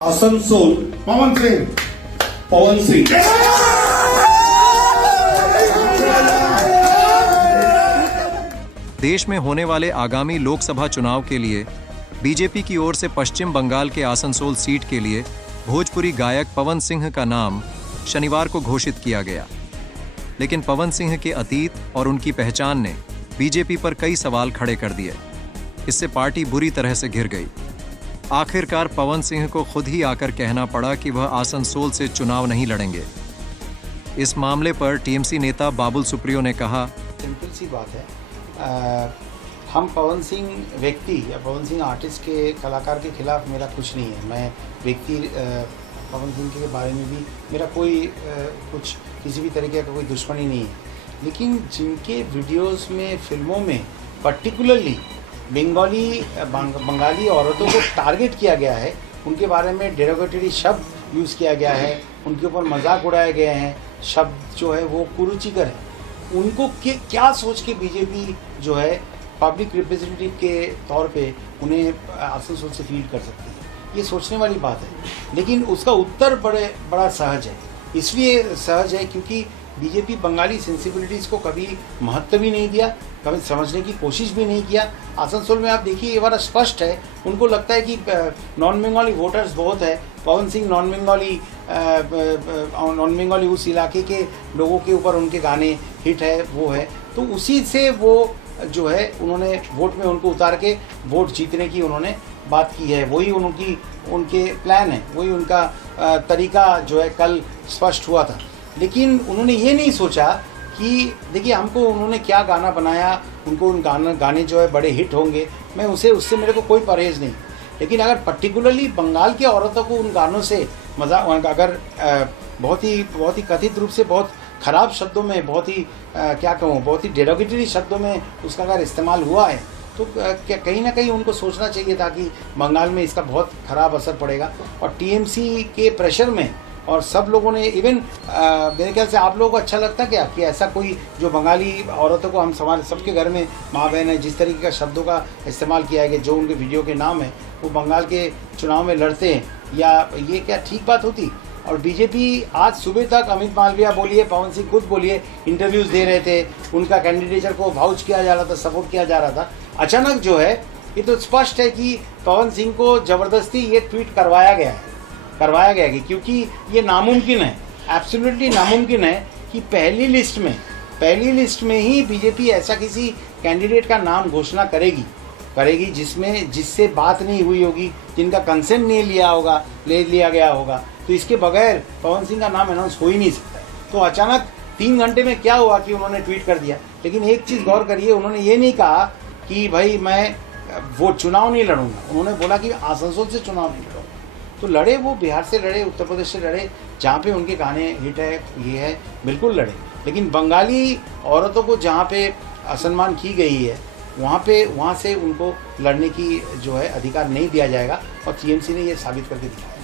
आसनसोल पवन सिंह। पवन सिंह। देश में होने वाले आगामी लोकसभा चुनाव के लिए बीजेपी की ओर से पश्चिम बंगाल के आसनसोल सीट के लिए भोजपुरी गायक पवन सिंह का नाम शनिवार को घोषित किया गया। लेकिन पवन सिंह के अतीत और उनकी पहचान ने बीजेपी पर कई सवाल खड़े कर दिए। इससे पार्टी बुरी तरह से घिर गई। आखिरकार पवन सिंह को खुद ही आकर कहना पड़ा कि वह आसनसोल से चुनाव नहीं लड़ेंगे। इस मामले पर टीएमसी नेता बाबुल सुप्रियो ने कहा, सिंपल सी बात है, हम पवन सिंह व्यक्ति या पवन सिंह आर्टिस्ट के कलाकार के खिलाफ मेरा कुछ नहीं है। मैं व्यक्ति पवन सिंह के बारे में भी मेरा कोई कुछ किसी भी तरीके का कोई दुश्मनी नहीं है। लेकिन जिनके वीडियोस में, फिल्मों में पर्टिकुलरली बंगाली औरतों को टारगेट किया गया है, उनके बारे में डेरोगेटरी शब्द यूज़ किया गया है, उनके ऊपर मजाक उड़ाए गए हैं, शब्द जो है वो कुरुचिकर है, उनको क्या सोच के बीजेपी जो है पब्लिक रिप्रेजेंटेटिव के तौर पे उन्हें आसनसोल से फील्ड कर सकती है, ये सोचने वाली बात है। लेकिन उसका उत्तर बड़ा सहज है। इसलिए सहज है क्योंकि बीजेपी बंगाली सेंसिबिलिटीज़ को कभी महत्व भी नहीं दिया, कभी समझने की कोशिश भी नहीं किया। आसनसोल में आप देखिए, ये बड़ा स्पष्ट है, उनको लगता है कि नॉन बंगाली वोटर्स बहुत है, पवन सिंह नॉन बंगाली उस इलाके के लोगों के ऊपर उनके गाने हिट है, वो है, तो उसी से वो जो है उन्होंने वोट में उनको उतार के वोट जीतने की उन्होंने बात की है। वही उनके प्लान है, वही उनका तरीका जो है कल स्पष्ट हुआ था। लेकिन उन्होंने ये नहीं सोचा कि देखिए हमको उन्होंने क्या गाना बनाया, उनको उन गाने जो है बड़े हिट होंगे, मैं उससे मेरे को कोई परहेज़ नहीं। लेकिन अगर पर्टिकुलरली बंगाल के औरतों को उन गानों से मज़ा, अगर बहुत ही कथित रूप से बहुत ख़राब शब्दों में, बहुत ही डेरोगेटरी शब्दों में उसका अगर इस्तेमाल हुआ है, तो कहीं ना कहीं उनको सोचना चाहिए था कि बंगाल में इसका बहुत ख़राब असर पड़ेगा। और टीएमसी के प्रेशर में और सब लोगों ने, इवन मेरे ख्याल से आप लोगों को अच्छा लगता क्या कि ऐसा कोई जो बंगाली औरतों को, हम हमारे सबके घर में माँ बहन है, जिस तरीके का शब्दों का इस्तेमाल किया है, जो उनके वीडियो के नाम है, वो बंगाल के चुनाव में लड़ते हैं, या ये क्या ठीक बात होती? और बीजेपी आज सुबह तक अमित मालविया बोलिए, पवन सिंह खुद बोलिए, इंटरव्यूज़ दे रहे थे, उनका कैंडिडेचर को वाउच किया जा रहा था, सपोर्ट किया जा रहा था। अचानक जो है ये तो स्पष्ट है कि पवन सिंह को ज़बरदस्ती ये ट्वीट करवाया गया है क्योंकि ये नामुमकिन है, एब्सोल्युटली नामुमकिन है कि पहली लिस्ट में ही बीजेपी ऐसा किसी कैंडिडेट का नाम घोषणा करेगी जिससे बात नहीं हुई होगी, जिनका कंसेंट नहीं ले लिया गया होगा। तो इसके बगैर पवन सिंह का नाम अनाउंस हो ही नहीं सकता। तो अचानक 3 घंटे में क्या हुआ कि उन्होंने ट्वीट कर दिया। लेकिन एक चीज़ गौर करिए, उन्होंने ये नहीं कहा कि भाई मैं वो चुनाव नहीं लड़ूंगा, उन्होंने बोला कि आसनसोल से चुनाव नहीं लड़ूंगा। तो लड़े, वो बिहार से लड़े, उत्तर प्रदेश से लड़े, जहाँ पे उनके गाने हिट है, ये है, बिल्कुल लड़े। लेकिन बंगाली औरतों को जहाँ पे असम्मान की गई है, वहाँ से उनको लड़ने की जो है अधिकार नहीं दिया जाएगा। और टीएमसी ने ये साबित करके दिखाया है।